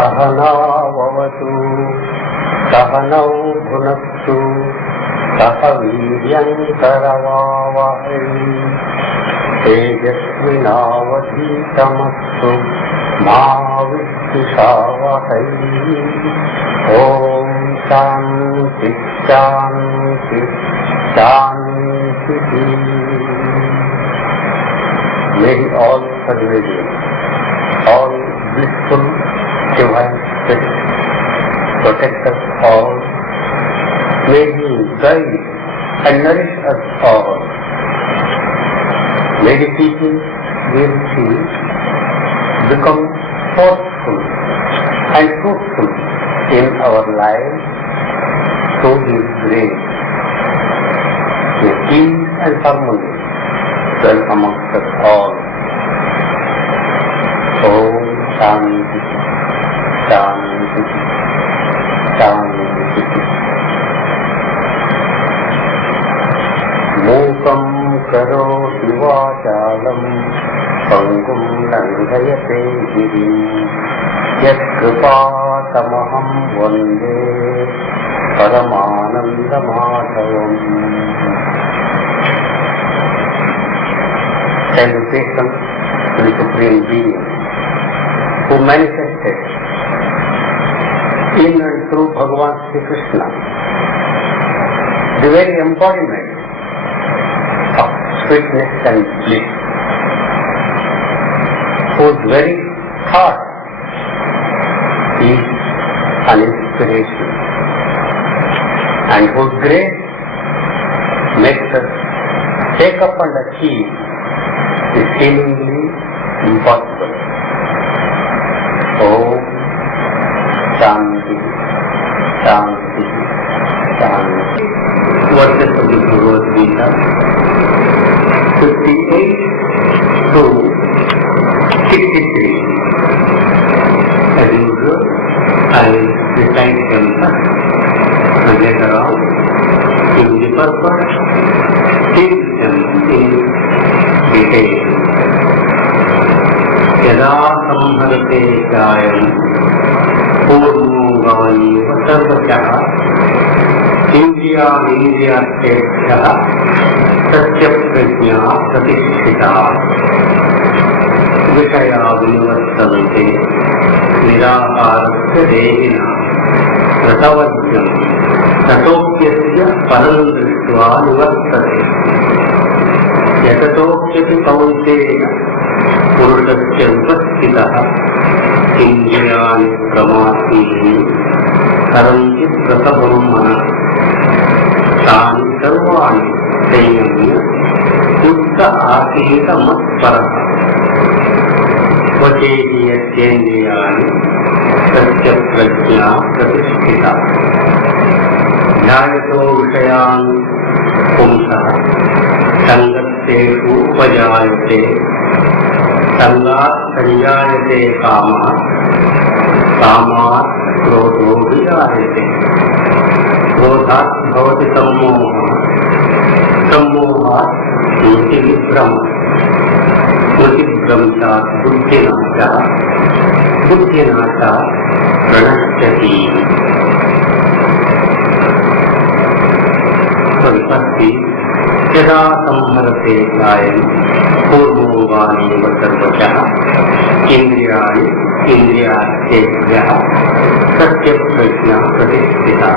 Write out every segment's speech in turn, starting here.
सहनावतु सहनौ भुनक्तु सह वीर्यङ्करवावहै तेजस्विनावधीतमस्तु मा विद्विषावहै। ॐ शान्ति शान्ति शान्तिः। May all pervading, all blissful divine spirit protect us all. May He guide and nourish us all. May the teachings we receive become forceful and fruitful in our lives through His grace. May peace and harmony dwell amongst us all. Om Shanti Shanti Shanti. Mukam karoti vachalam pangum langhayate girim yat kripatamaham vande paramanandamadhavam. Salutation to the Supreme Being who manifested in and through Bhagavan Sri Krishna, the very embodiment of sweetness and bliss, whose very thought is an inspiration and whose grace makes us take up and achieve the seemingly impossible. Om Shanti Shanti Shanti. Verses of the Bhagavad Gita 58 to 63. As usual, I will recite them first and later on, in the purpose, teach them in detail. यदा संहरते चायं पूर्णोऽगानीव सर्वशः इन्द्रियाणीन्द्रियार्थेभ्यः सत्यप्रज्ञा प्रतिष्ठिता विषया विनिवर्तन्ते निराहारस्य देहिनः रसवर्ज्यं ततोऽप्यस्य परं दृष्ट्वा निवर्तते यततोऽप्यपि कौन्तेय पुरुषस्य उपस्थितः इन्द्रियाणि प्रमाथीः करन्ति प्रसवं मनः तानि सर्वाणि संयम्य युक्त आसीत मत्परः वचेहि यस्येन्द्रियाणि तस्य प्रज्ञा प्रतिष्ठिता ध्यायतो विषयान् पुंसः सङ्गस्तेषु उपजायते संगात् संजायते कामः कामात् क्रोधो विजायते क्रोधात् भवति सम्मोहः सम्मोहात् स्मृतिविभ्रमः स्मृतिभ्रंशात् बुद्धिनाशः बुद्धिनाशात् प्रणश्यति। परिपत्ति यदा संहरते चायं पूर्वोऽगानीव सर्वशः इन्द्रियाणि इन्द्रियार्थेभ्यः सत्यप्रज्ञा प्रतिष्ठिता।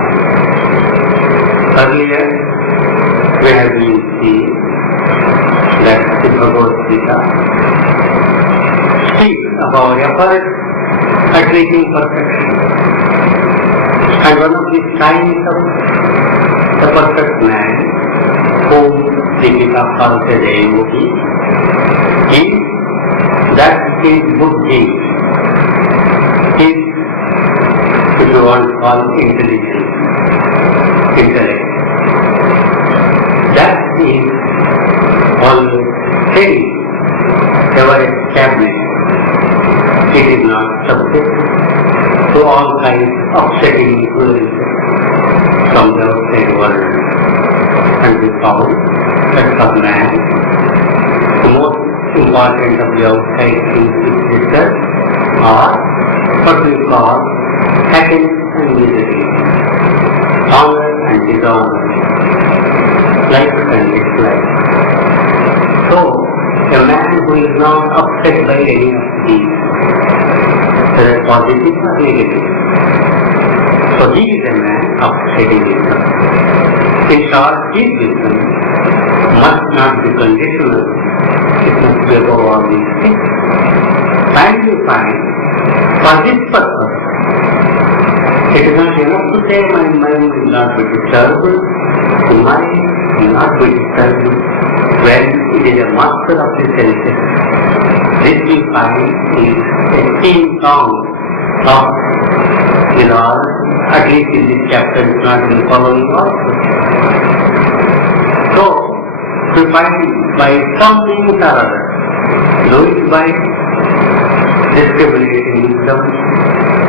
Earlier we have been seeing that the Bhagavad Gita speaks about effort at reaching perfection, and one of the signs of the perfect man, whom the Gita calls as a yogi, is that his buddhi, his, if you want to call intelligence, intellect, that is always steady, ever established. It is not subject to all kinds of upsetting influences from the outside world. And we found that for man, the most important of the outside things which discuss are what we call happiness and misery, honor and dishonor, life and dislike. So, a man who is not upset by any of these, whether positive or negative, so he is a man of steady wisdom. In short, his wisdom must not be conditional, it must be above all these things. And you find, for this purpose, it is not enough to say my mind will not be disturbed, the mind will not be disturbed when it is a master of the senses. This we find is a theme song of the Lord, at least in this chapter, it's not in the following also. So, we find by some means or other, though it by discriminating wisdom,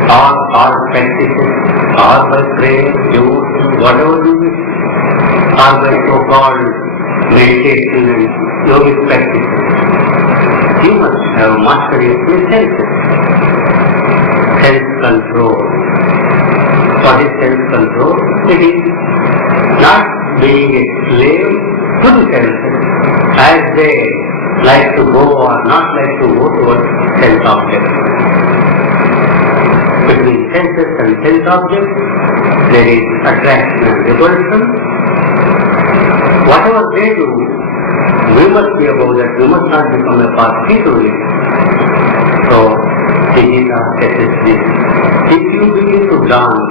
or practices, or by prayer, devotion, whatever you wish, or by so-called meditation and yogic practices, you must have mastery of your senses. Self-control. What is self-control? It is not being a slave to the senses as they like to go or not like to go towards sense-objects. Between senses and sense-objects, there is attraction and repulsion. Whatever they do, we must be above that. We must not become a party to it. So, the Gita says this. If you begin to dance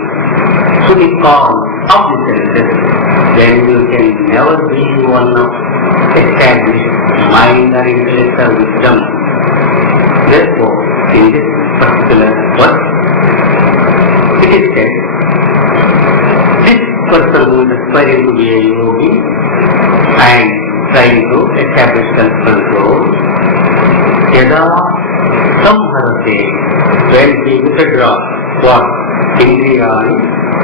to the call of the senses, then you can never be one of established mind or intellectual wisdom. Therefore, in this particular verse, it is said, this person who is aspiring to be a yogi and trying to establish self-control, yada samharate, when he withdraws what? Indriyani,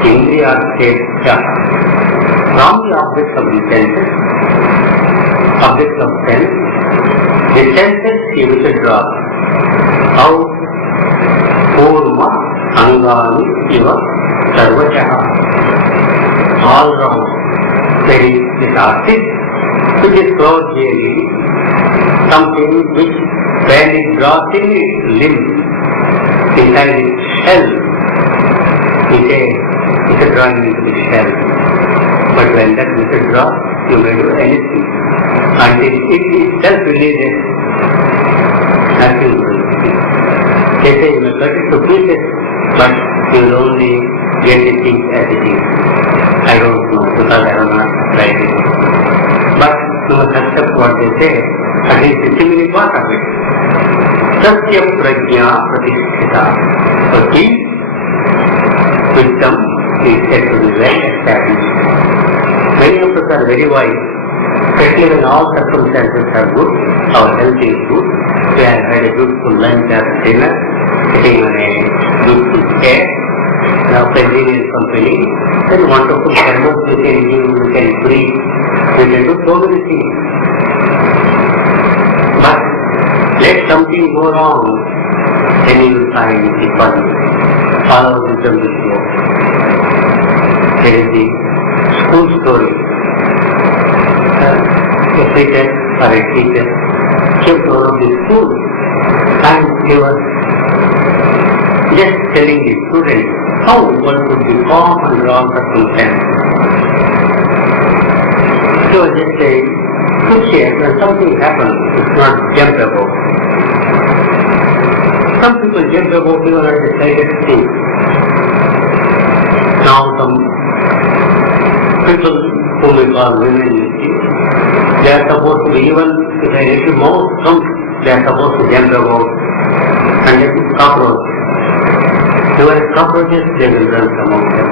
indriyarthesya, from the object of the senses, object of sense, the senses he withdraws out purma angani iva sarvachaha, all round. There is this artist which is close really, something which when it draws in its limb, inside its shell, it's a drawing into the shell. But when that withdraws, you may do anything. Until it itself releases, nothing will be. They say you may cut it to pieces, but you will only get the things as it is. I don't know, because I have not tried it. But you must accept what they say, at least the simile part of it. Satya prajna pratisthita. So this wisdom is said to be well established. Many of us are very wise, especially when all circumstances are good, our health is good, we have had a beautiful lunch or dinner, sitting on a beautiful chair, now convenient company, then wonderful thermos we can give, we can breathe, we can do so many things. But let something go wrong, then you will find the problem. All our wisdom will go. There is the school story. A preacher or a teacher came to one of the schools and he was just telling the students how one could be calm under all circumstances. He was just saying, when something happens, it's not jump about. Some people jump about even at the slightest thing. Now some people whom we call women, they are supposed to be, even if a little mouse comes, they are supposed to jump about and get cockroaches. Even if cockroaches, they will run some of them.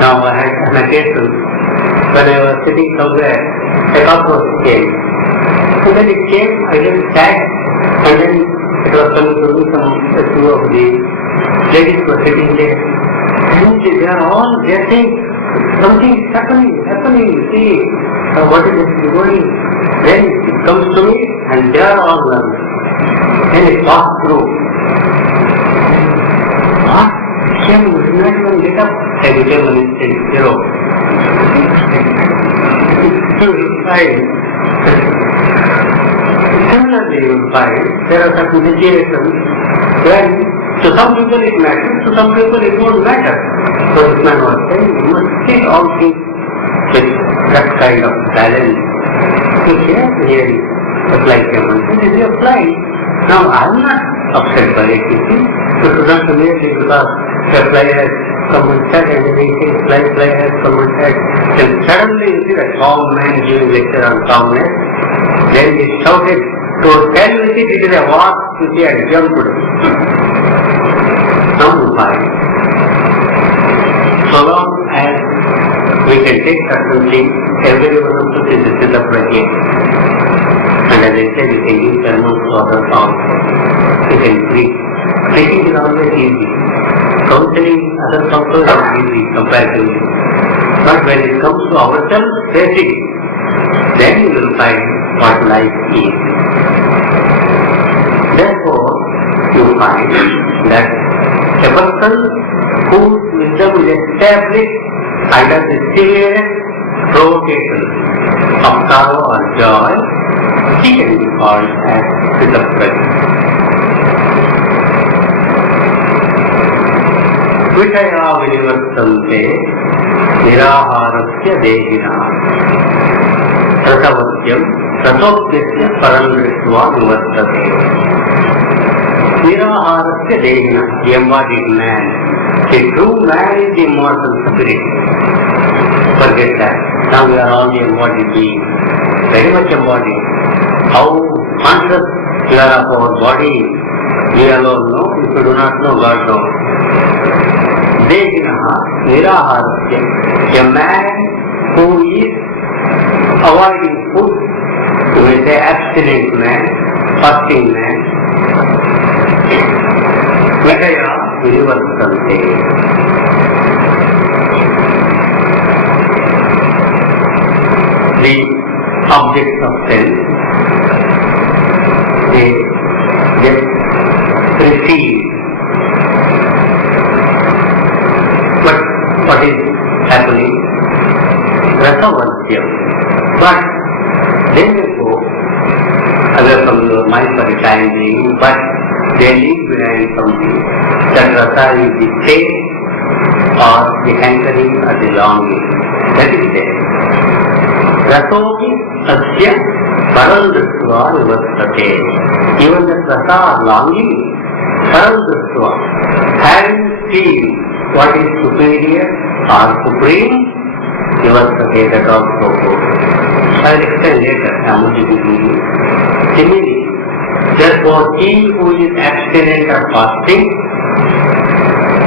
Now I had an occasion when I was sitting somewhere, a cockroach came. So when it came, I just sat, and then it was coming to me, two of the ladies were sitting there. And they are all guessing, something is happening, see, what is it going? Then it comes to me, and they are all learning. Then it passed through. I became an instant hero. You will find, similarly you will find, there are certain situations when to some people it matters, to some people it won't matter. So this man was saying, you must take all things with that kind of balance. So here he applied Yaman. If you apply, now I am not upset by it, you see. So it is not merely because the apply has come and said, and then he says, apply has come and said. Then suddenly you see that calm man giving lecture on calmness. Then he shouted, to tell you it is a war, you see, and jumped. Now you find, so long as we can take certain things, every one of us is set up again. And as I said, you can use sermons to others also. You can preach. Preaching is always easy. Counseling others also is easy comparatively. But when it comes to ourselves, facing it, then you will find what life is. Therefore, you find that a person whose wisdom is established under the severe provocation of sorrow or joy, he can be called as schizophrenic. Vishaya vinivartante niraharasya dehina rasavatyam rasopyasya paramritva nivartate. Niraharasya dehina, the embodied man. The true man is the immortal spirit. Forget that. Now we are all the embodied beings. Very much embodied. How conscious we are of our body, we alone know. If we do not know, God knows. Dehinaha niraharasya. A man who is avoiding food, we may say abstinent man, fasting man. Vishaya vinivartante. The objects of sense, they get received. But what is happening? Rasavatyam. But they may go away from your mind for the time being, but they leave behind something. That rasa is the taste or the hankering or the longing. That is there. Rasogi asya paraldritva nivartate. Even the rasa or longing, paraldritva, having seen what is superior or supreme, nivartate, that also goes. I will explain later. I am only giving you. Similarly, therefore, he who is abstinent or fasting,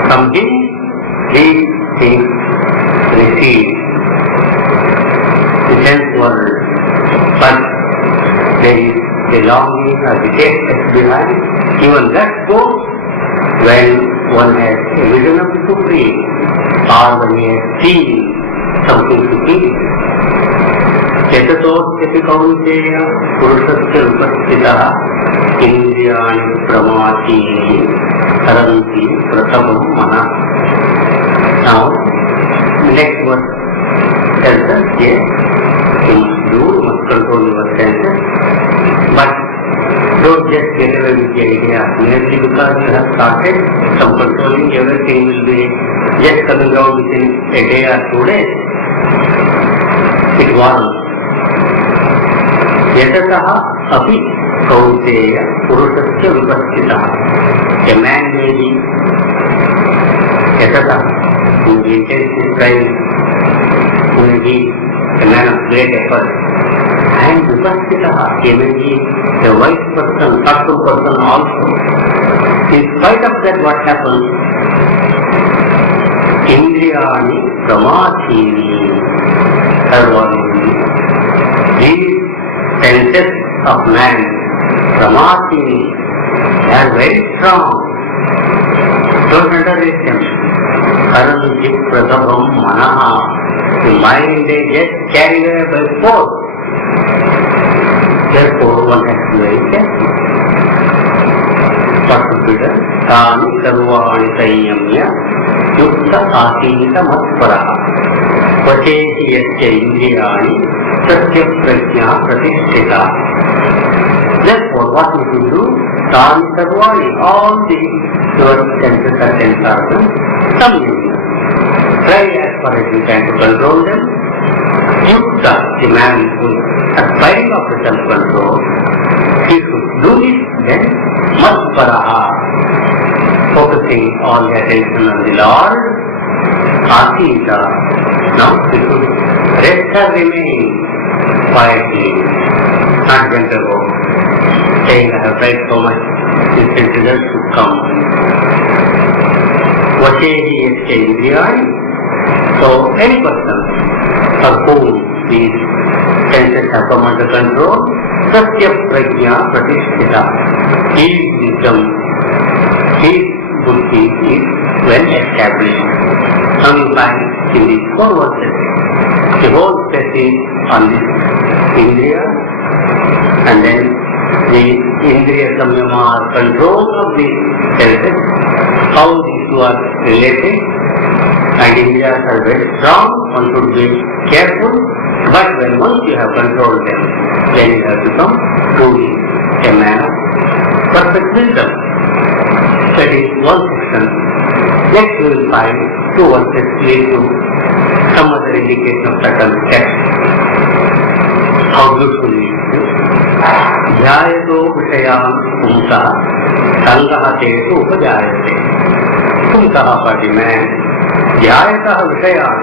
from him these things receive the sense world, but there is the longing or the taste that's behind. Even that goes when one has a vision of the Supreme or when he has seen something superior. Chetatotyati kaunteya purusasya upasthitah indriyani pramati saranti pratabam mana. Now, the next verse tells us, yes, you must control your senses, but don't just get away with the idea. Merely because you have started some controlling, everything will be just coming out within a day or 2 days. It warns. Yatataha api kaunteya purusasya vipasthitah. A man may be yatataha, who is intensely striving, who may be a man of great effort, and vipasthitah, he may be a wise person, thoughtful person also. In spite of that, what happens? Indriyani pramathini. These senses of man, pramathini, they are very strong. Don't underrate them. Karanti pratabam manaha. The mind, they get carried away by force. Therefore, one has to be very careful. What should be done? Tani sarvani sanyamya युक्त आसीत मत्परः वचेहि यस्य इंद्रियाणि सत्यप्रज्ञा प्रतिष्ठिता. Therefore, what we should do? Tan sarvani, all the your senses and sense organs, samyamya. Try as far as you can to control them. Yukta, the man who is aspiring of self-control, he should do this, then matparaha, focusing all the attention on the Lord, asita. Now he should rest or remain quietly, not went ago, saying I have tried so much, instant results should come. Vachehi yasya indriyani. So any person for whom these senses have come under control, satya prajna pratisthita, his wisdom, his buddhi is well established. Now you find in these 4 verses, the whole stress is on this indriya, and then the indriya samyama or control of the senses, how these two are related, and indriyas are very strong, one should be careful, but when once you have controlled them, then you have become truly a man of perfect wisdom. That is one section. Next we will find 2 verses lead to some other indication of certain steps. How beautifully it is. Dhyayato vishayan pumsa sangaha tesu upajayate. Pumsa for the man. Dhyayataha vishayan.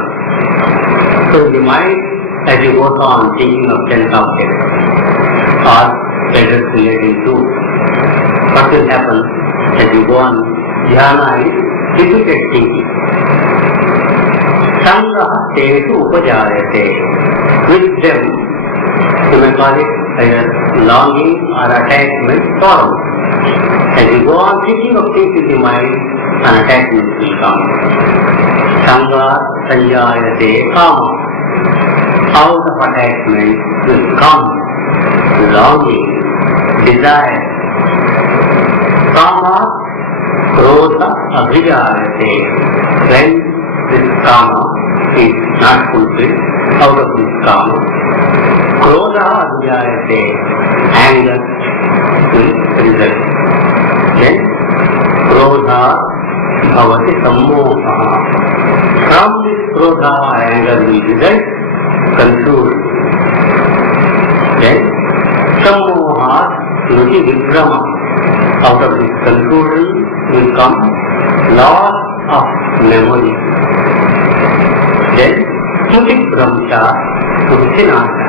So the mind, as you go on thinking of sense objects or pleasures relating to, what will happen as you go on? Dhyana is repeated thinking. Sangaha tesu upajayate. With them, you may call it either longing or attachment form. As you go on thinking of things in the mind, an attachment will come. Sangha sanjayate kama. Out of attachment will come longing, desire. Kama, krodha, abhijayate. When this kama is not fulfilled, out of this kama, krodha, abhijayate, anger will result. Then, krodha, bhavati sammoha. From this krodha, anger will result confusion. Then, sammoha, smriti vibrama. Out of this confusion will come loss of memory. Then, smriti bhramcha, buddhinasa.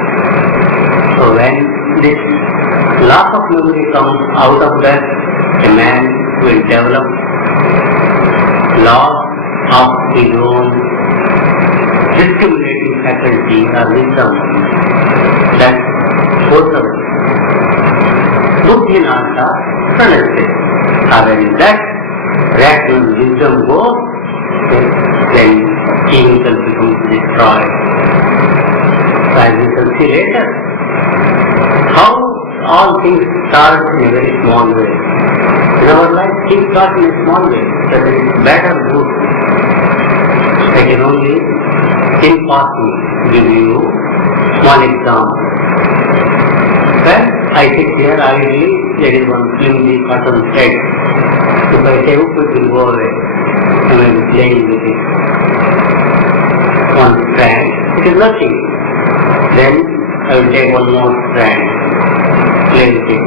So when this loss of memory comes out of that, a man will develop loss of his own discriminating faculty or wisdom. That both of buddhinasa pranasya. When that rational wisdom goes, then he himself becomes destroyed. So as we shall see later, how all things start in a very small way. In our life, things start in a small way, whether it is bad or good. I can only, in passing, give you small example. Well, I sit here, I believe there is one flimsy cotton thread. If I say, it will go away, I will be playing with it. One strand, it is nothing. Then I will take one more strand, play with it.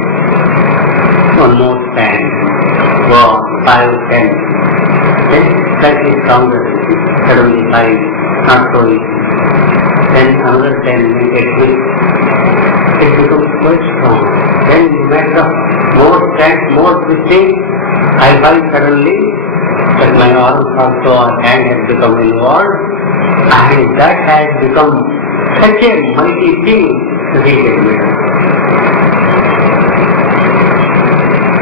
One more strand, go on, 5, 10. Then slightly stronger, suddenly 5, not so easy. Then another 10 will get weak. It becomes quite strong. Then in the matter of more strength, more twisting, I find suddenly that my arms also or hand has become involved, and that has become such a mighty thing to be admitted.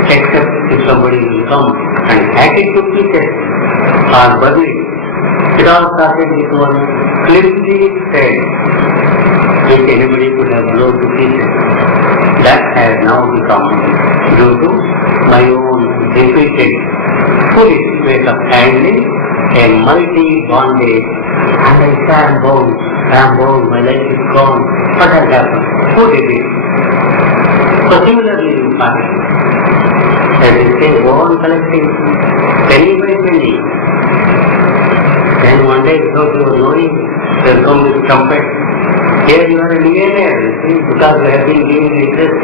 Except if somebody will come and hack it to pieces or burn it. It all started with one flimsy thread which anybody could have blown to pieces. That has now become, due to my own repeated foolish way of handling, a multi-bonded, and I say I am bound, my life is gone. What has happened? Who did it? So similarly you find that they say go on collecting penny by penny. Then one day without your knowing, there comes this trumpet. Here you are a millionaire, you see, because we have been giving interest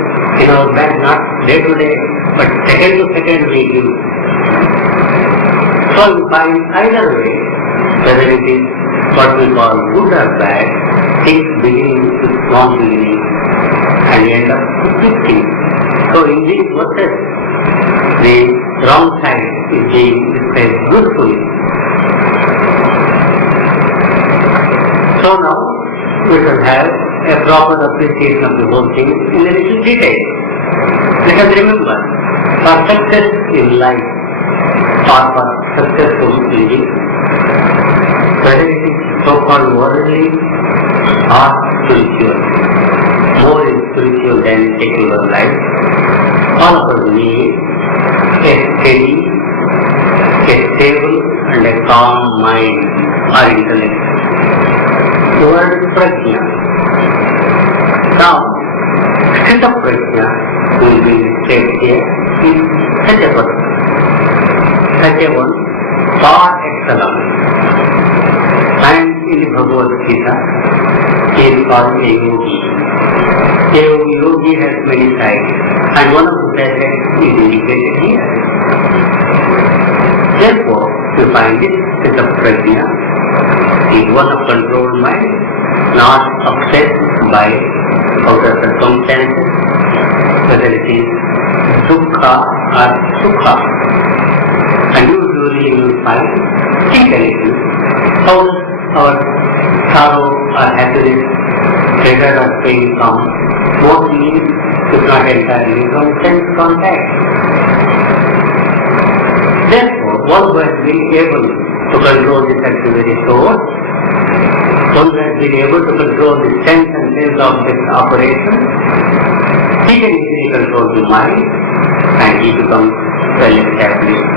in our bank, not day to day, but second to second we give. So you find either way, whether it is what we call good or bad, things beginning with small beginning and end up with big things. So in these verses, the wrong side is being described beautifully. So now we should have a proper appreciation of the whole thing in a little detail. Let us remember, for success in life or for successful living, whether it is so-called worldly or spiritual, more is spiritual than secular life, all of us need a steady, a stable and a calm mind or intellect. The word is prajna. Now, state of prajna will be stated here is such a person, such a one par excellence. And in the Bhagavad Gita, he is called a yogi. A yogi has many sides, and one of the facets is indicated here. Therefore, you find this state of prajna is one of controlled mind, not obsessed by outer circumstances, whether it is dukkha or sukha. And usually you will find, think a little, how our sorrow or happiness, pleasure or pain comes, mostly, if not entirely, from sense contact. Therefore, one who has been able to control this at the very source, one who has been able to control the sense and sense object operation, he can easily control the mind and he becomes well established.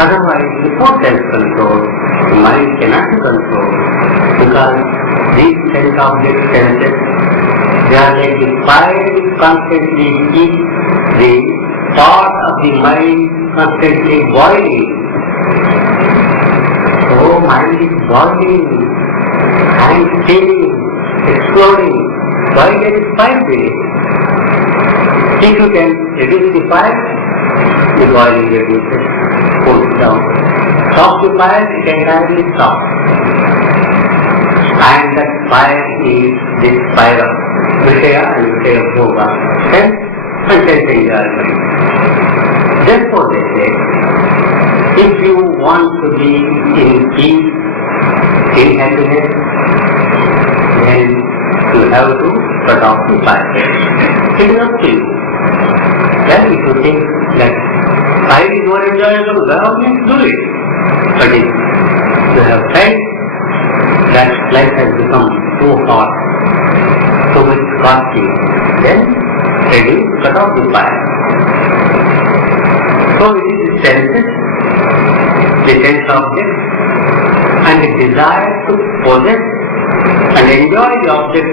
Otherwise, without self-control, the mind cannot be controlled because these sense object senses, they are like the fire which constantly keeps the part of the mind constantly boiling. So mind is boiling and steaming, exploding. Why there is fire there? If you can reduce the fire, the boiling reduces, cools down. Stop the fire, it entirely stops. And that fire is this fire of Vishaya and Vishaya Bhoga, sense and sense enjoyment. Therefore they say, if you want to be in peace, in happiness, then you have to cut off the fire. It is up to you. Then if you think that fire is more enjoyable, well, do it. But if you have felt that life has become too hot, too much costly, then ready to cut off the fire. So it is the senses, the sense object, and the desire to possess and enjoy the object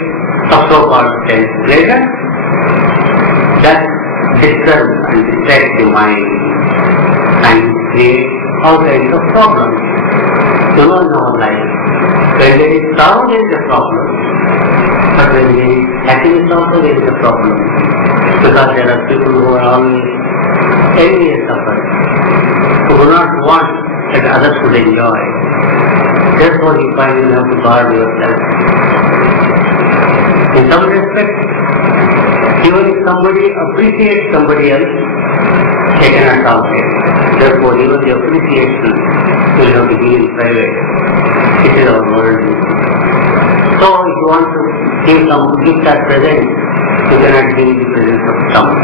of so-called sense pleasure that disturb and distract the mind and create all kinds of problems. You know in our life, when there is sorrow there is a problem, but when there is happiness also there is a problem, because there are people who are always envious of us, who do not want that others should enjoy. Therefore you find you have to guard yourself. In some respects, even if somebody appreciates somebody else, they cannot tolerate. Therefore even the appreciation will have to be in private. This is our world. So if you want to give some gift or present, you cannot give in the presence of someone.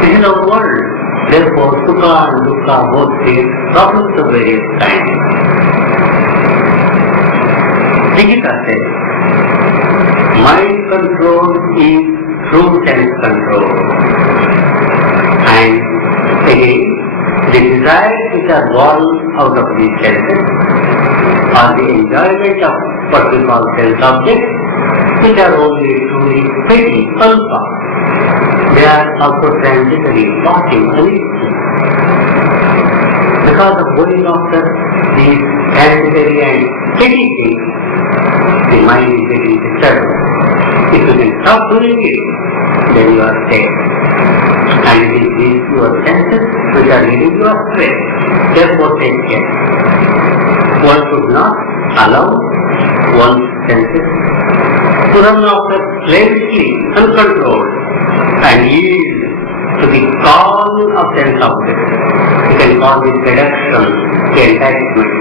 This is our world. Therefore sukha and dukkha both face problems of various kinds. Gita says, mind control is true sense control. And again, The desires which are born out of these senses are the enjoyment of what we call sense objects, which are only truly pretty, alpha. They are also transitory, passing, uneasy. Because of going after these transitory and petty things, the mind is getting disturbed. If you can stop doing it, then you are safe. And it is these your senses which are leading you astray. Therefore take care. One should not allow one's senses to run after slavishly, uncontrolled, and yield to the call of sense objects. You can call this seduction, the enticement.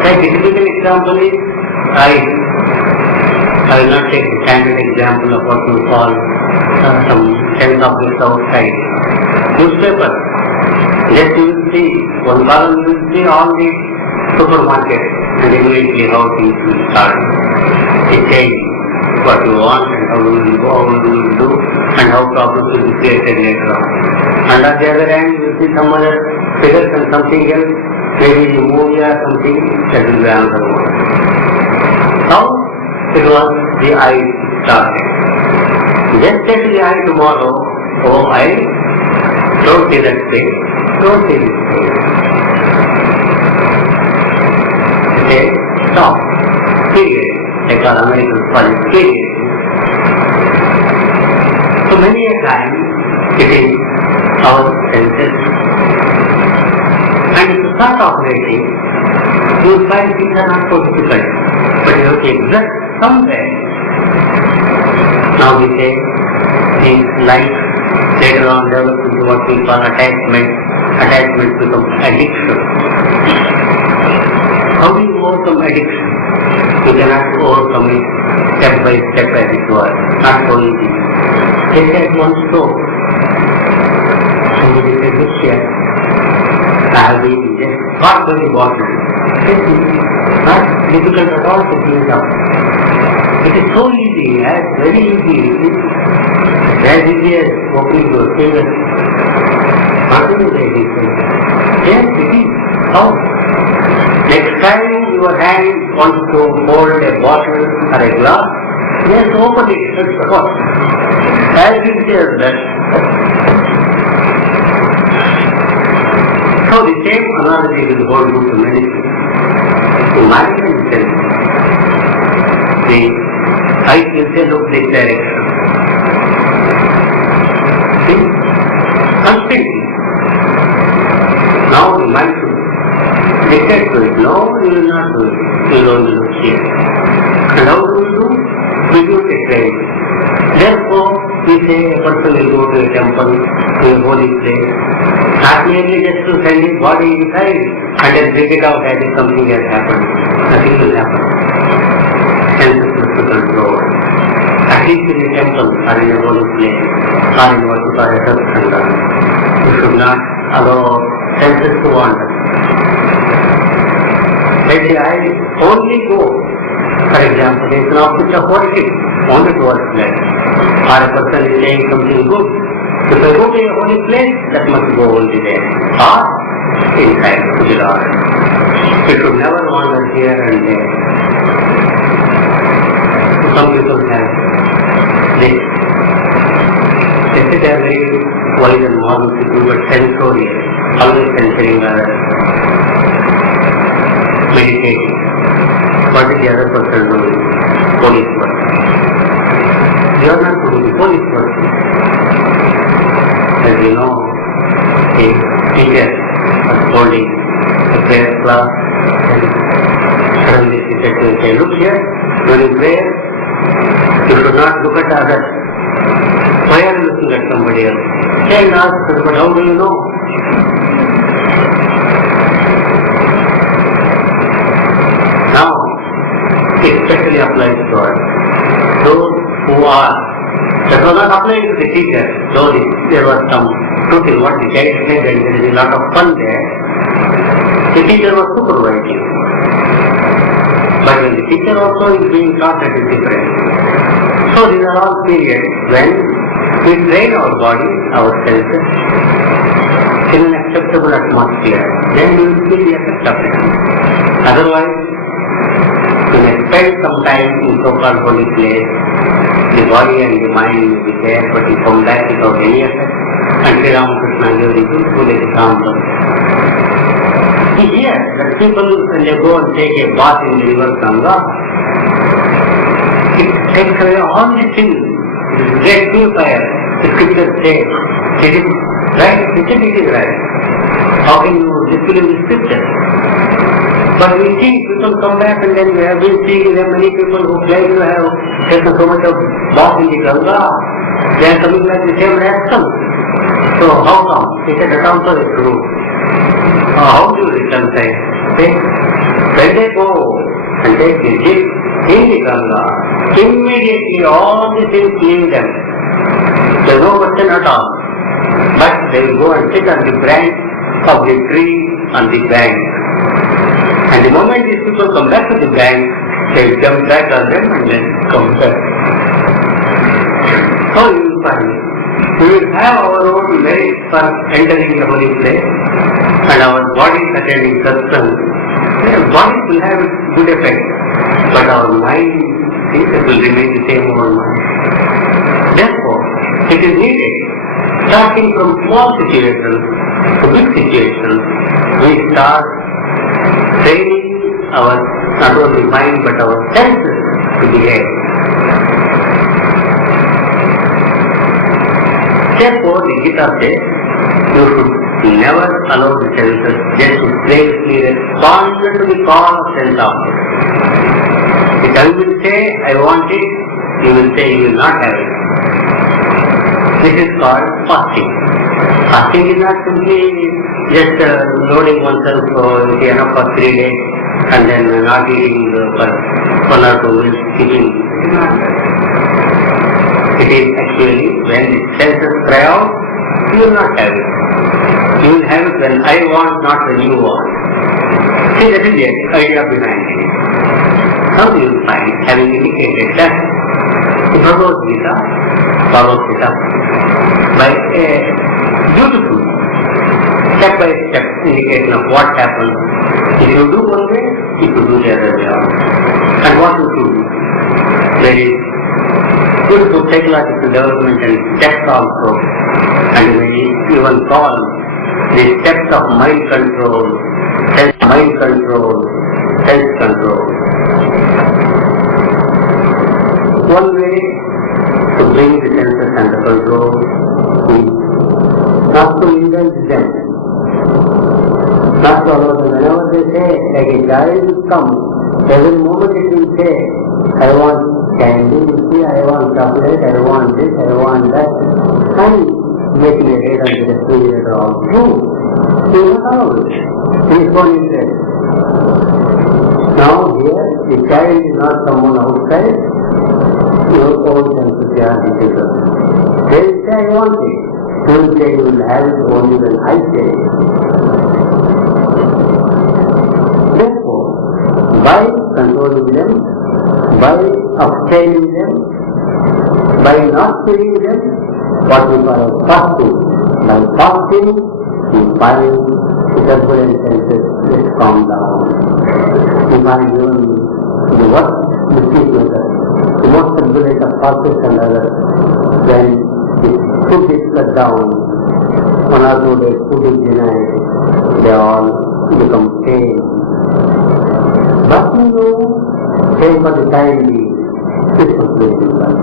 A typical example is I will not take the standard example of what you call some sense objects outside. Newspaper. Yes, you will see, one column you will see all the supermarkets and immediately how things will start. It changes what you want and how you will go, how you will do, and how problems will be created later on. And on the other hand, you see some other figures and something else, maybe a movie or something, that will be another one. Now, it was the eye started. Just say to the eye tomorrow, oh eye, don't see that thing, don't see this thing. Okay, stop. Period. Like our Americans call it period. So many a time it is our senses. And if you start operating, you will find things are not so difficult. But you have to exert somewhere. Now we say these life later on develops into what we call attachment. Attachment becomes addiction. How do you overcome addiction? You cannot overcome it step by step as it were. Not so easy. Take at one stroke. Somebody said, look here, I have been just got very bottle. It is not difficult at all to clean it up. It is so easy, very easy. It's as easy as opening your fingers. Nothing is easy. Yes, it is. How? Next time your hand wants to hold a bottle or a glass, just open it. That's all. As easy as that. So the same analogy will hold good to many things. To mind and sense. The eyes will say, look this direction. See? Constantly. Now the mind should dictate to it. No, you will not do it. You will only look here. And how do we do? We do a trade. Therefore, we say a person will go to a temple, to a holy place, not merely just to send his body inside and then bring it out as if something has happened. Nothing will happen. Senses must be controlled. At least in a temple or in a holy place or in what we call a satsanga. You should not allow senses to wander. Let the eye only go. For example, there is an object of worship, only towards that. Or a person is saying something good. If I go to a holy place, that must go only there. Or inside to the Lord. It should never wander here and there. Some people have this. They say they are very wise and modern people, but sensorial, always censoring others. Meditating. What is the other person doing? Police work. They are not doing the police work. As you know, a teacher was holding a prayer class and suddenly she said to him, look here, during prayer, you should not look at others. Why are you looking at somebody else? Say and ask her, but how do you know? Now, it especially applies to us. Those who are, that was not applying to the teacher, though there was some truth in what the child said and there is a lot of fun there. The teacher was supervising. But when the teacher also is being taught, that is different. So these are all periods when we train our body, our senses, in an acceptable atmosphere, then you will feel the effect of it. Otherwise, you may spend some time in so-called holy place, the body and the mind will be there, but you come back without any effect, and Sri Ramakrishna gave the beautiful example. You hear that people, when they go and take a bath in the river Ganga, it takes away all the things. It is great purifier. The scriptures say, it is right, it is right. How can you disbelieve the scriptures? But we see people come back, and then we have been seeing there are many people who claim to have taken so much of bath in the Ganga. They are coming back the same reaction. So how come? He said that also is true. How do you reconcile? When they go and take the dip in the Ganga, immediately all the things leave them. There is no question at all. But they will go and sit on the branch of the tree on the bank. And the moment these people come back to the bank, they will jump back on them and then come back. So you will find, we will have our own merit for entering the holy place, and our bodies attending satsang. Body will have good effect, but our mind will remain the same old mind. Therefore, it is needed, starting from small situations to big situations, we start training our not only mind but our senses to behave. Therefore, the Gita says, you should never allow the senses just to playfully respond to the call of sense objects. The tongue will say, I want it, you will say, you will not have it. This is called fasting. Fasting is not simply just loading oneself enough for 3 days and then not eating for 1 or 2 meals, keeping. It is actually when the senses cry out, you will not have it. You will have it when I want, not when you want. See, that is the idea behind it. How do you find, having indicated that, the Bhagavad Gita follows it up by a beautiful step-by-step indication of what happens if you do one way, if you do the other way out. And what you do. There is beautiful psychological development and steps also, and we even call the steps of mind control, self-control. One way to bring the senses under control is not to indulge them, not to allow them. Whenever they say, like a child will come, every moment it will say, I want candy, you see, I want chocolate, I want this, I want that, and making a raid on the refrigerator all through. He is not allowed. He is so interested. Now here, the child is not someone outside, your own senses are the bigger. They will say, I want it. You will say, you will have it only when I say it. Therefore, by controlling them, by abstaining them, by not feeding them, what we call as fasting. By fasting, we find the turbulent senses just calm down. We find even the worst misbehavior, the most turbulent of forces and others, when the food is cut down, 1 or 2 days food is denied, they all become tame. But you know, tame for the time being, peaceful place in life.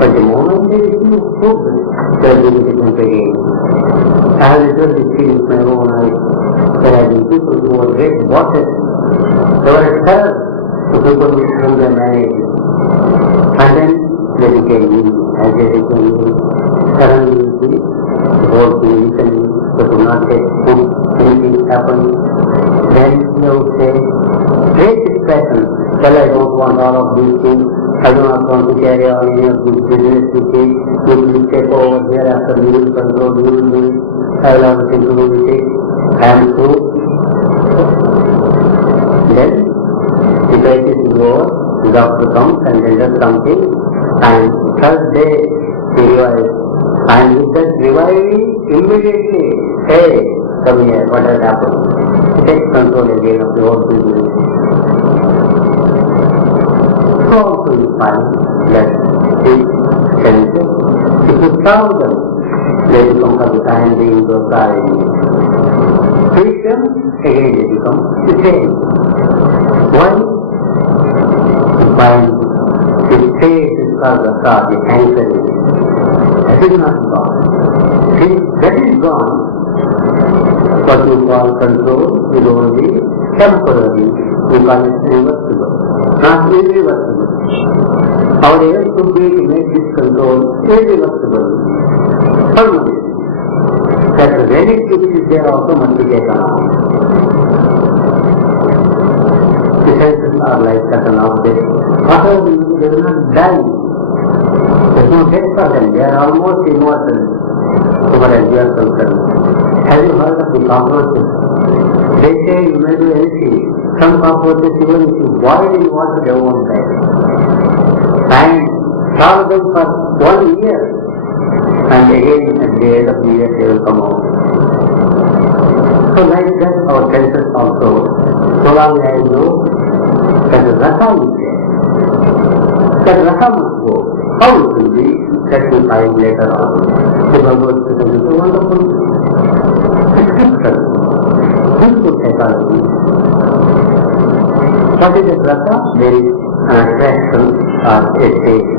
But the moment they receive food, they will be different again. I have literally seen with my own eyes, there have been people who were great bosses, they were a terror to people with whom they married. And then they became evil. As they became evil, suddenly you see the whole thing weakening, they could not get food, anything happened. Then they would say, great distraction, well, I don't want all of these things, I do not want to carry on any of this business with it, you will take over here after you will control, you will do it, I will have nothing to do with it, I am through. Then the crisis is over, the doctor comes and renders something, and third day he realizes And with that reviving, immediately, hey, come here, what has happened? Take control again of the whole business. So also you find that these senses, if you serve them, they become for the time being docile. Treat them, again they become the same. Why? You find the state is called the anchoring. That is not gone. Since that is gone, what you call control is only temporary. You call it reversible, not irreversible. Our aim should be to make this control irreversible, permanent. That the relic which is there also must be taken off. The senses are like certain objects. After they will not die. There is no death for them. They are almost immortal, so far as we are concerned. Have you heard of the cockroaches? They say you may do anything. Some cockroaches, even if you boil in water, they won't die. And solve them for 1 year. And again, at the end of the year, they will come out. So like that, our senses also, so long as I know that the rasa is there, that rasa must go. How it will be, that we find later on. The Bhagavad Gita is a wonderful description, beautiful psychology. What is the rasa? There is an attraction or a state.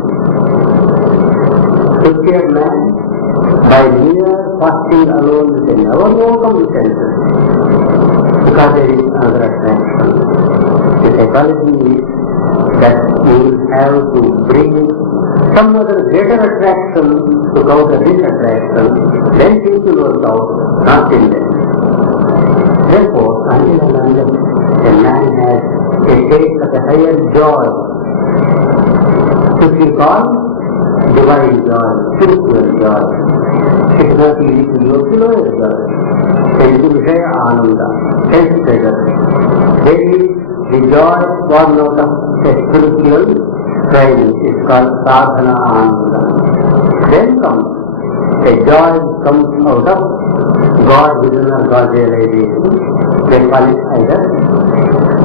Prepared man, by mere fasting alone, you can never overcome the senses, because there is another attraction. The psychology is that you will have to bring some other greater attraction to counter this attraction, then things will work out, not in them. Therefore, until and unless a man has a taste of a higher joy, which we call divine joy, spiritual joy, it is not easy to do a lower joy. There is the Vishaya Ananda, sense pleasure. There is the joy born out of a spiritual training. It's called sadhana ananda. Then comes a joy which comes out of God vision or God realization. They call it either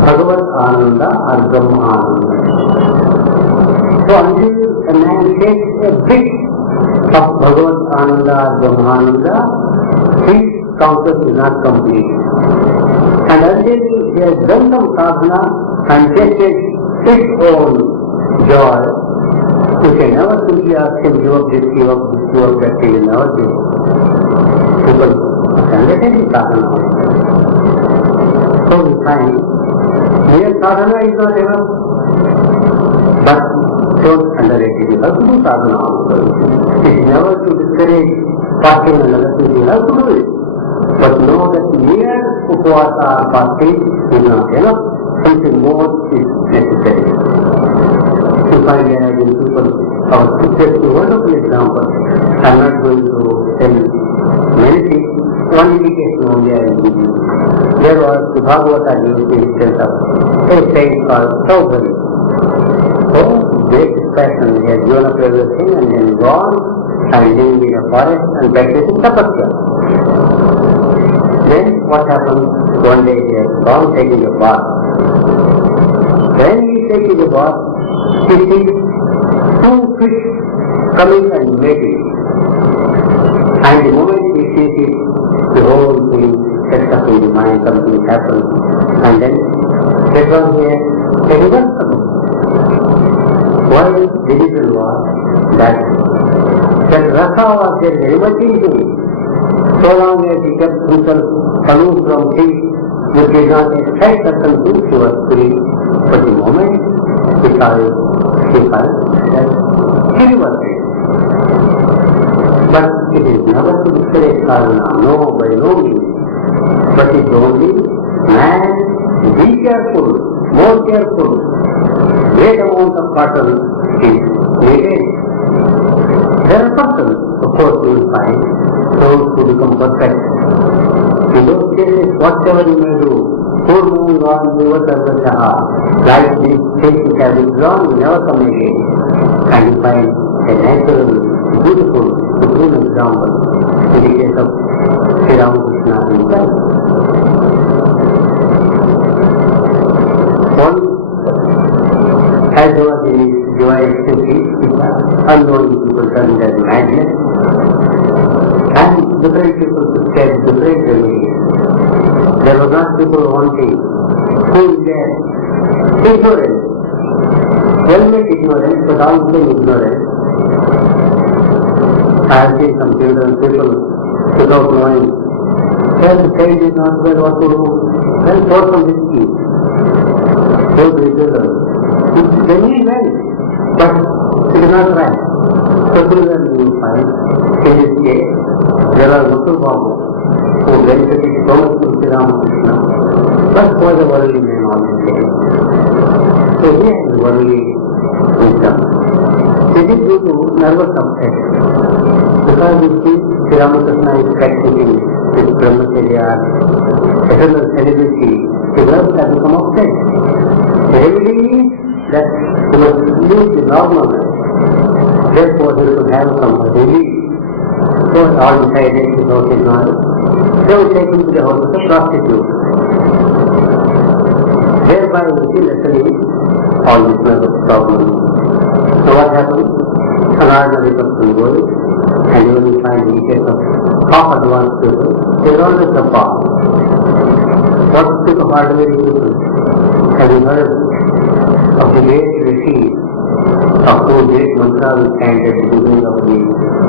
Bhagavad Ananda or Brahma Ananda. So until a man takes a bit of Bhagavad Ananda or Brahma Ananda, his concept is not complete. And until he has done some sadhana and tasted his own joy, you can never simply ask him, give up this, give up this, give up that, he will never give. People undertake the sadhana. So we find, mere sadhana is not enough, but don't underrate it. You have to do sadhana also. It is never to discourage fasting and other things, you have to do it. But know that mere upavasa or fasting is not enough, something more is necessary. To find there have been people, our teachers give wonderful examples. I am not going to tell many things, one indication only I will give you. There was the Bhagavata gives the instance of a saint called Saubhari. So, great passion, he has given up everything and then gone and living in a forest and practicing tapasya. Then what happened? One day he has gone taking a bath. When he is taking a bath, he sees 2 fish coming and mating. And the moment he sees it, the whole thing sets up in the mind, something happens. And then that was a reversible. Why? The reason was that rasa was there very much in him. So long as he kept himself aloof from things which did not excite certain things, he was free. But the moment he felt that he was free. But it is never to discourage sadhana, no, by no means. But it is only, man, be careful, more careful. Great amount of caution is needed. There are persons, of course, you will find those who become perfect. In those cases, whatever you may do, Purnu Ram Yuva Sarvashaha, like these things which have withdrawn, will never come again. And you find a natural beautiful, supreme example in the case of Sri Ramakrishna himself. One has over the device which are unknown people term it as madness, and different people prescribe different remedies. There was not people wanting who is there ignorance, well-meant ignorance, but also ignorance. I have seen some children, people without knowing, well, the child is not well, what to do? Well, pour some whiskey. Go to the children. They need well, but it is not right. So children you find, in this case, there are Muslim Babu who benefited so much from Sri Ramakrishna, but for the worldly man always. So he has worldly wisdom. This is due to nervous upset. Because you see, Sri Ramakrishna is practicing this brahmacharya, eternal celibacy, his nerves have become upset. The remedy is that he must live the normal life. Therefore, he should have some relief. So all decided without his knowledge. They will take him to the house of a prostitute. Thereby we see lessening all these nervous problems. So what happens? An ordinary person goes, and you will find in the case of half advanced people, there is always a path. What to speak of ordinary people? Have you heard of the great rishi, of whose great mantra we chant at the beginning of the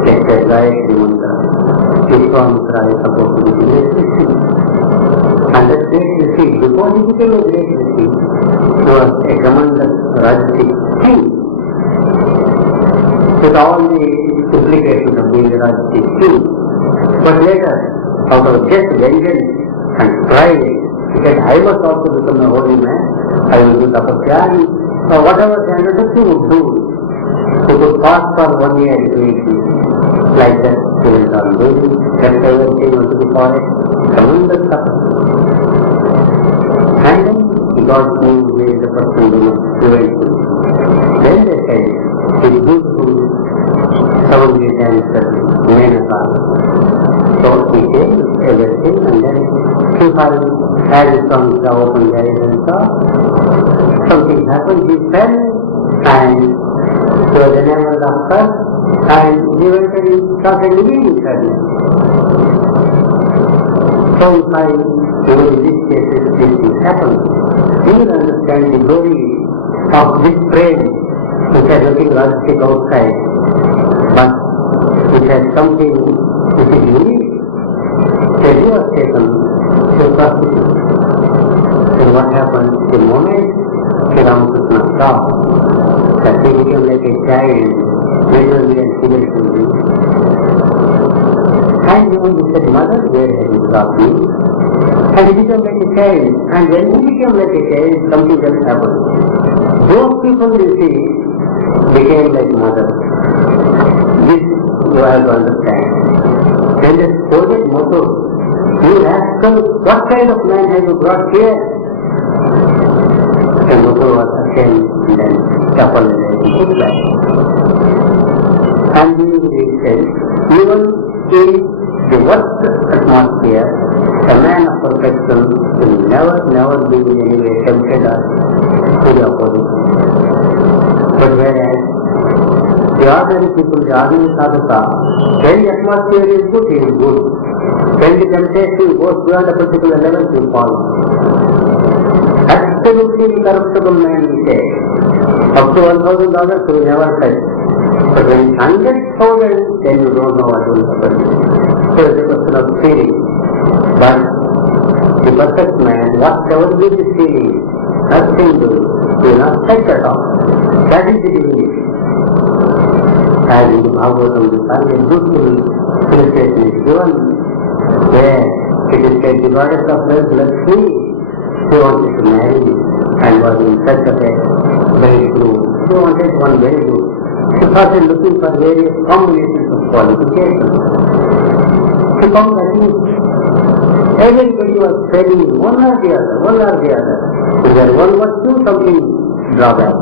lecture, Gayatri mantra? Vishwamitra is supposed to be the great rishi. And that great rishi, before he became a great rishi, he was a tremendous Rajasic king, with all the implications of being a Rajasic king. But later, out of just vengeance and pride, he said, I must also become a holy man. I will do tapasya. So whatever candidate he would do, he could fast for 1 year completely. Like that, he went on doing, left everything into the forest, tremendous tapasya. And then he got new way the person will eventually. Then they said, it is beautiful, 70 dancer, Menaka. So he came, everything, and then he had his songs open there and saw. Something happened, he fell, and he was enamored of her, and he went and started living with her. So we find, even in this case, this thing happened. You will understand the glory of this frame, which has nothing Rajasic outside, but which has something which is unique. So he was taken to a prostitute. And what happened? The moment Sri Ramakrishna saw that he became like a child, literally and figuratively. And even he said, Mother, where have you brought me? And he became like a child. And when he became like a child, something else happened. Those people, you see, became like mother. This you have to understand. Then the scolded motto, you rascal, what kind of man have you brought here? The motto was ashamed and then shuffled and put back. And we said, even in the worst atmosphere, a man of perfection will never be in any way tempted or to the opposite. But whereas the ordinary people, the ordinary sadhaka, when the atmosphere is good, he is good. When the temptation goes beyond a particular level, he falls. Absolutely incorruptible man, we say. Up to $1,000, he will never touch. But when it's 100,000, then you don't know what will happen. So it's a question of feeling. But the perfect man, whatever be the feeling, nothing to do, will not touch at all. That is the divinity. As in the Bhagavatam, the very beautiful illustration is given, where it is said the goddess of love, Lakshmi, she wanted to marry and was in search of a bridegroom. She wanted one very good. She started looking for various combinations of qualifications. She found that everybody was failing one or the other. Either one was do something drawback.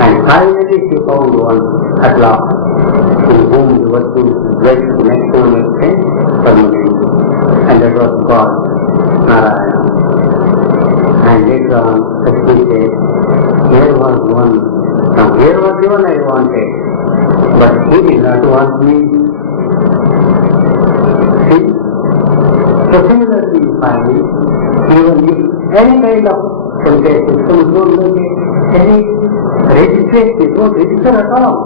And finally she found one at last. in whom the virtue dwelt to maximum extent permanently. And that was God, Narayana. And later on, Lakshmi said, here was one. Now here was the one I wanted, but he did not want me. See? So similarly you find, even if any kind of temptation, so don't look at any registration, don't register at all.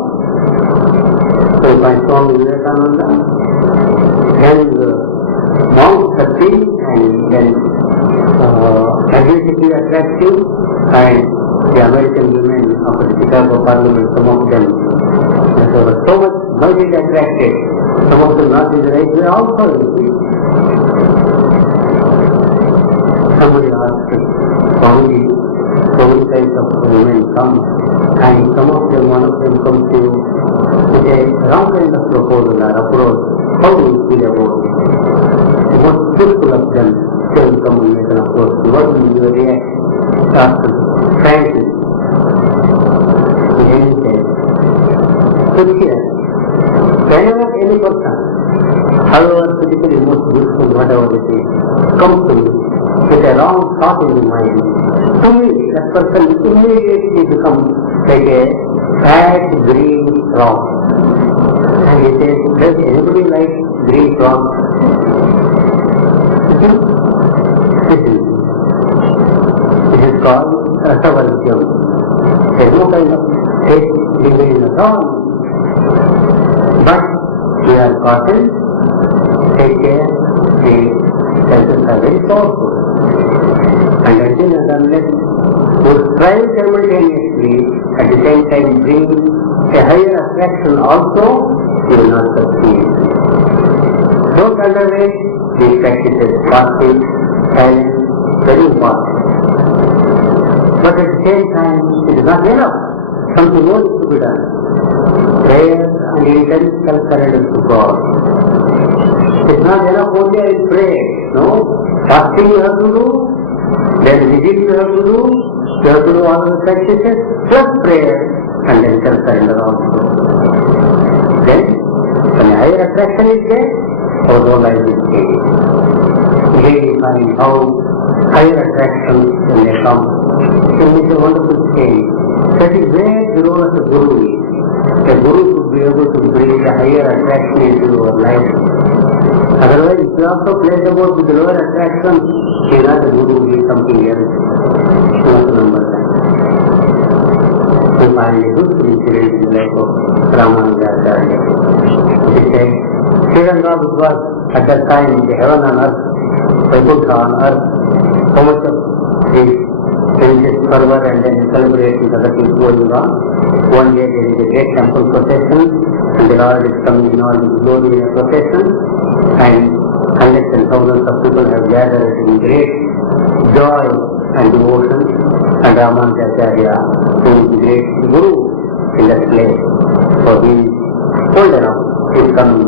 So you find Swami Vivekananda, and monks 30, and then magnetically attractive, and the American women of the Chicago Parliament, some of them, they were so much multi attracted, some of them not in the right way also, you see. Somebody asked Swami, so many kinds of women come, and some of them, one of them comes to you with a wrong kind of proposal or approach. How do you feel about it? The most truthful of them still come and make an approach. What will you react after? Frankly, in any case. So here, whenever any person, however physically most beautiful, whatever it is, comes to me with a wrong thought in the mind, to me, that person immediately becomes like a fat green frog. And he says, does anybody like green frog? It is called Rasavargyam. There is no kind of taste living at all. But we are cautioned, take care, the senses are very powerful. And until and unless you strive simultaneously, at the same time bring a higher attraction also, you will not succeed. Don't underrate these practices, fasting, silence, very important. But at the same time, it is not enough. Something more is to be done. Prayer and intense self-surrender to God. It is not enough only I pray. No. Fasting you have to do, then vigil you have to do all the practices, plus prayer, and then self-surrender also. Then, when a higher attraction is there, our whole life is changed. Here you find how higher attraction when they come. So it's a wonderful change. That is where the role of a guru is. A guru should be able to bring a higher attraction into your life. Otherwise, if you also play about with the lower attraction, he is not a guru, he is something else. You must remember that. We find a good incident in the life of Ramanujacharya. He said, Sriranga, which was at that time the heaven on earth, Vaikuntha on earth, so much of his religious fervor and then celebrating other things going on. One day there is a great temple procession, and the Lord is coming in all his glory in a procession, and hundreds and thousands of people have gathered in great joy and devotion, and Ramanujacharya, who is the great guru in that place, so he is old enough, he is coming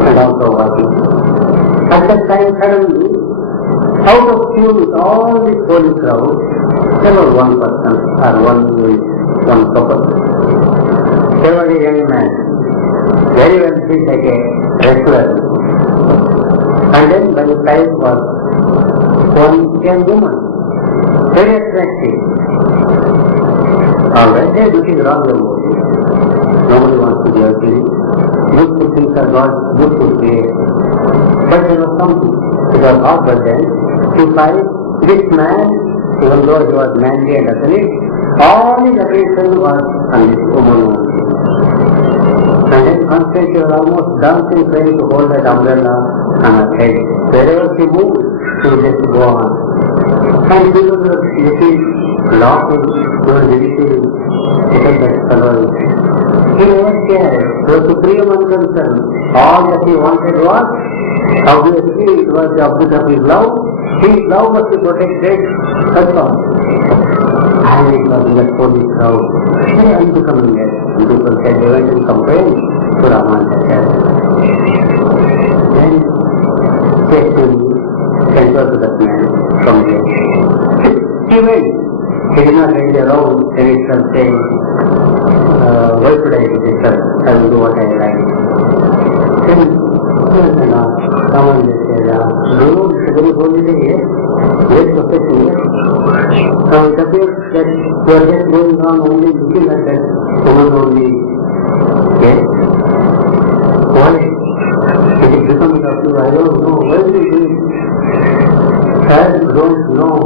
and also walking. At that time, suddenly, out of tune with all this holy crowd, there was one person or one couple. There was a young man, very well fit like a wrestler. And then by the side was one young woman, very attractive. Alright, they are looking wrong about it. Nobody wants to be ugly. Beautiful things are God's beautiful creation. But there was something. It was hard, but then you find this man, even though he was manly and athlete, all his attention was on this woman only. And then constantly she was almost dancing, trying to hold that umbrella on her head. Wherever she moved, she would just go on. And people were little laughing, they were ridiculing. Look at that fellow. He never cared. He was supreme unconcerned. All that he wanted was, obviously it was the object of his love. His love must be protected. That's all. And it was in that holy crowd. Very unbecoming there. And people said they went and complained to Ramanujacharya. Then they sent her to that man from there. He went. He did not range around and it was saying, why should I do this? I will do what I like. Then, someone just said, no, it's a very holy day, yes? Yes, profession, yes. Now it appears that you are just going on only looking at that woman only. Yes? Why? It is becoming up to you, I don't know. Why do you do it? I don't know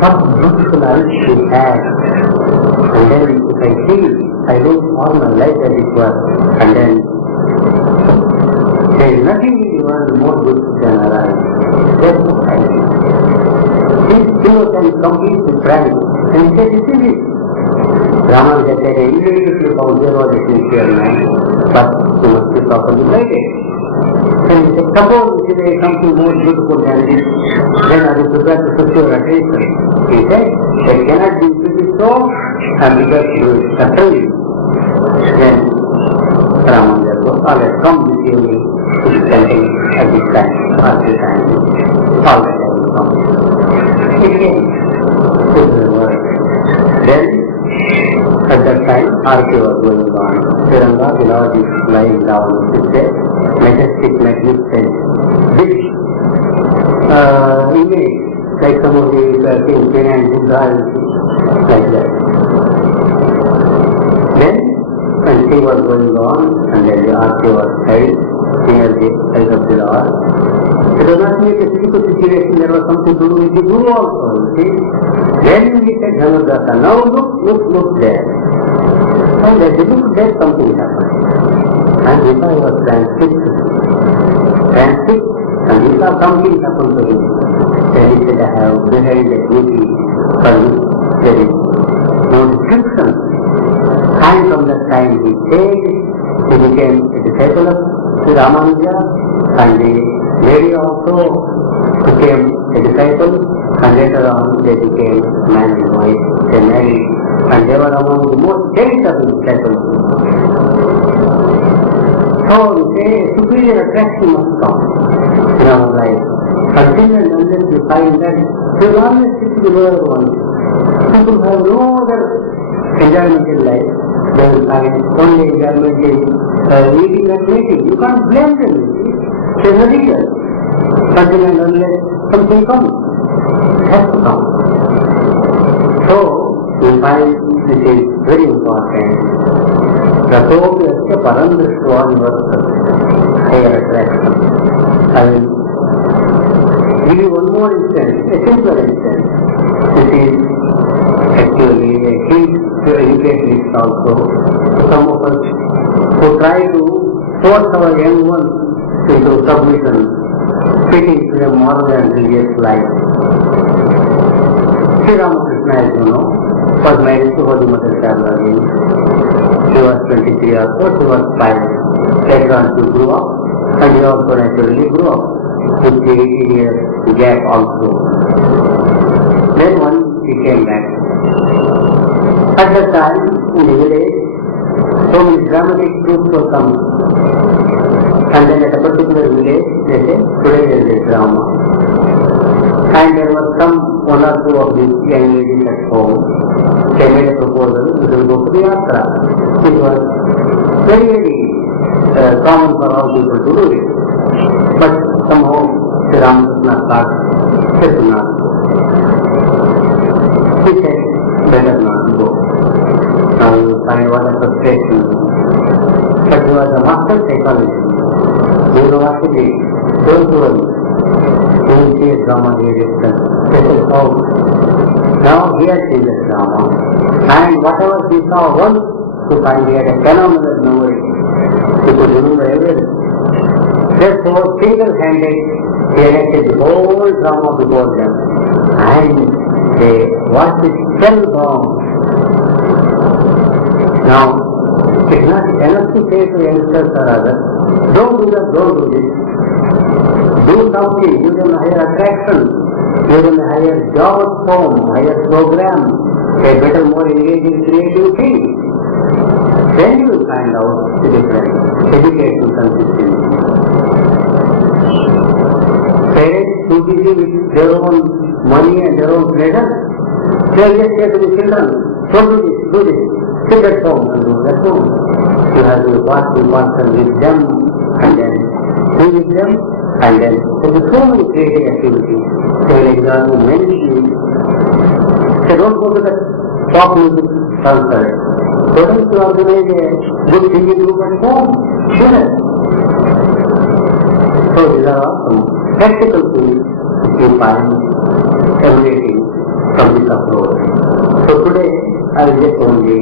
what beautiful eyes she has. And then if I see, I lose all my life as it was. And then there is nothing in the world more beautiful than her eyes. That's what I see. This two can complete the pride. And he said, this is it. Ramanuja said, immediately found there was a sincere man, but you must be properly guided. And he said, suppose if there is something more beautiful than this, then I will prepare to fix your attention. He said, there cannot be pretty so, and because you will settle you. Then Ramanuja said, all right, come with you to the temple at this time, at this time. All right, I will come. He came to the word. Then, at that time, Arti was going on. Tiranga, the Lord is lying down. It's a majestic, magnificent, big image, like some of the things, China and Buddha, like that. Then, when she was going on, and then the Arti was held near the eyes of the Lord, it was not only a physical situation, there was something to do with the Guru also, see. Then he said, Dhanurdasa, now look there. And as he looked there, something happened. And Gita was transfixed, and he saw something happen to him. Then he said, I have beheld a beauty for you. There is no description. And from that time he changed, he became a disciple of Sri Ramanuja, and the lady also became a disciple, and later on they became man and wife. They married, and they were among the most cherished of the disciples. So we say superior attraction must come in our life. Until and unless we find that, we will always stick to the lower one. People have no other enjoyment in life. They will find only enjoyment in eating and drinking. You can't blame them. It's ridiculous. Until and unless something comes, it has to come. So we find this is very important. Ratopyasya paramdrishtva nivartati, higher attraction. I will give you one more instance, a simpler instance. This is actually a hint to educate this also. Some of us who try to force our young ones into submission, fitting to a moral and religious life. Sri Ramakrishna, as you know, was married to Holy Mother Sharda. She was 23 or so, she was 5. Later on she grew up, and he also naturally grew up, with the 18-year gap also. Then once he came back. At that time, in the village, so many dramatic troops were coming. And then at a particular village, they say, today there is a drama. And there were one or two of these young ladies at home. They made a proposal, we will go to the yatra. It was very, very common for all people to do it. But somehow, Sri Ramakrishna thought, they should not go. He said, better not go. Now you will find what a frustration. But he was a master psychologist. You know what he did? Don't worry. You will see a drama here itself. This is how. Now he has seen the drama. And whatever he saw once, to find he had a phenomenal memory. He could remember everything. Therefore, single-handed, he enacted the whole drama before them. And they watched it spellbound. Now, it's not enough to say to youngsters or others, don't do that, don't do this. Do something, give them a higher attraction, give them a higher job at home, higher program, a better, more engaging, creative thing. Then you will find out the difference. Education consistency. Parents too busy with their own money and their own pleasure, they will just say to the children, don't do this, sit at home and do that home. You have to watch the person with them and then be with them and then there is so many creative activities. For example, medicine. They don't go to the pop music concert. They don't to organize a good singing group at home. Do that. So these are all some practical things you find emanating from this approach. So today I will just only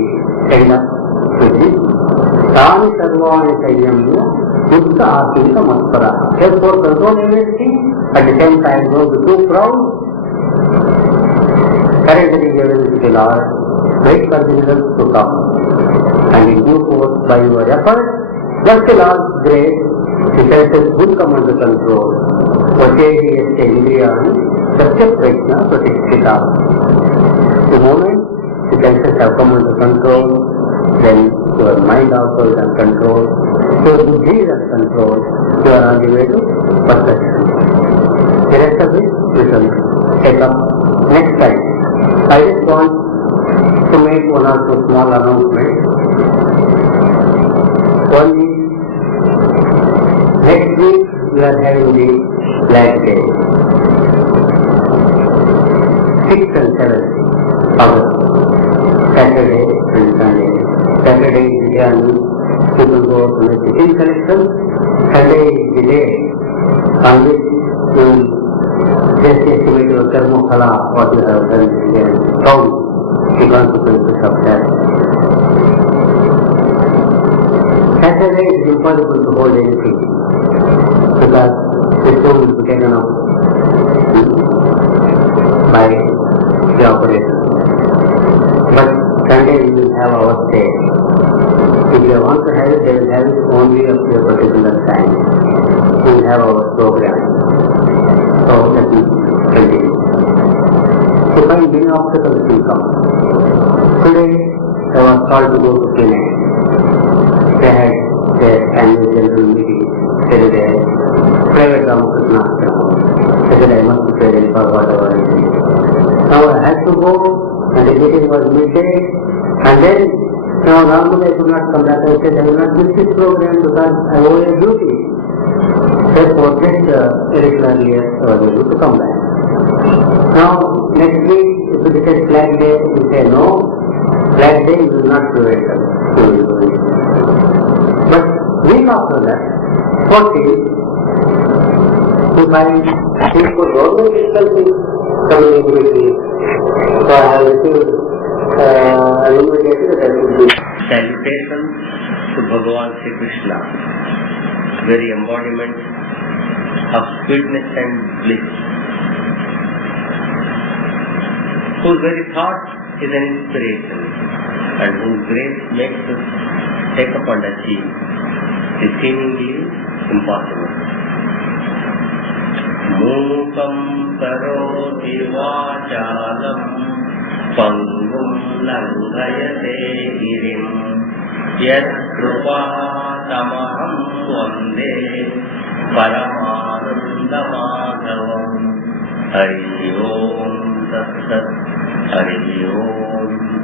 end up with this. Tani sarvani sayyamya yukta asika maspara. Therefore control everything, at the same time don't be too proud. Surrendering everything to the Lord, wait for the results to come. And in due course by your effort, just the Lord's grace, the senses will come under control. Vachehi yasya indriyani satya prajna pratikshita. The moment the senses have come under control, then your mind also is under control, your buddhi is under control, you are on the way to perfection. The rest of it we shall take up next time. I just want to make one or two small announcements. One is, next week we are having the Black Day, 6th and 7th August, Saturday and Sunday. Saturday is the day on which people go to make the tin collection. Sunday is the day on which you just estimate your karma phala, what you have done, and count the consequences of that. Saturday it is impossible to hold anything because the soul will be taken up by the operator. But Sunday we will have our stay. If you want to have it, they will have it only up to a particular time. We will have our program. So let me continue. To find many obstacles will come. Today I was called to go to Pune. They had their annual general meeting. There is a private Ramakrishna Ashram. I said I must be present for whatever it is. Now I had to go, and the meeting was midday, and then normally I could not come back. I said I will not miss this program because I owe a duty. Therefore, just irregularly I was able to come back. Now, next week, if it is Black Day, we say no, Black Day you will not do it. But week after that, 14th, we find people government discussing community. So I have received an invitation that I should do. Salutations to Bhagavan Sri Krishna, very embodiment of sweetness and bliss, whose very thought is an inspiration and whose grace makes us take up and achieve the seemingly impossible. Mukam karoti vachalam pangum langhayate girim yat krupa tamaham vande paramananda madhavam. Hari Om Tat Sat. Hari Om.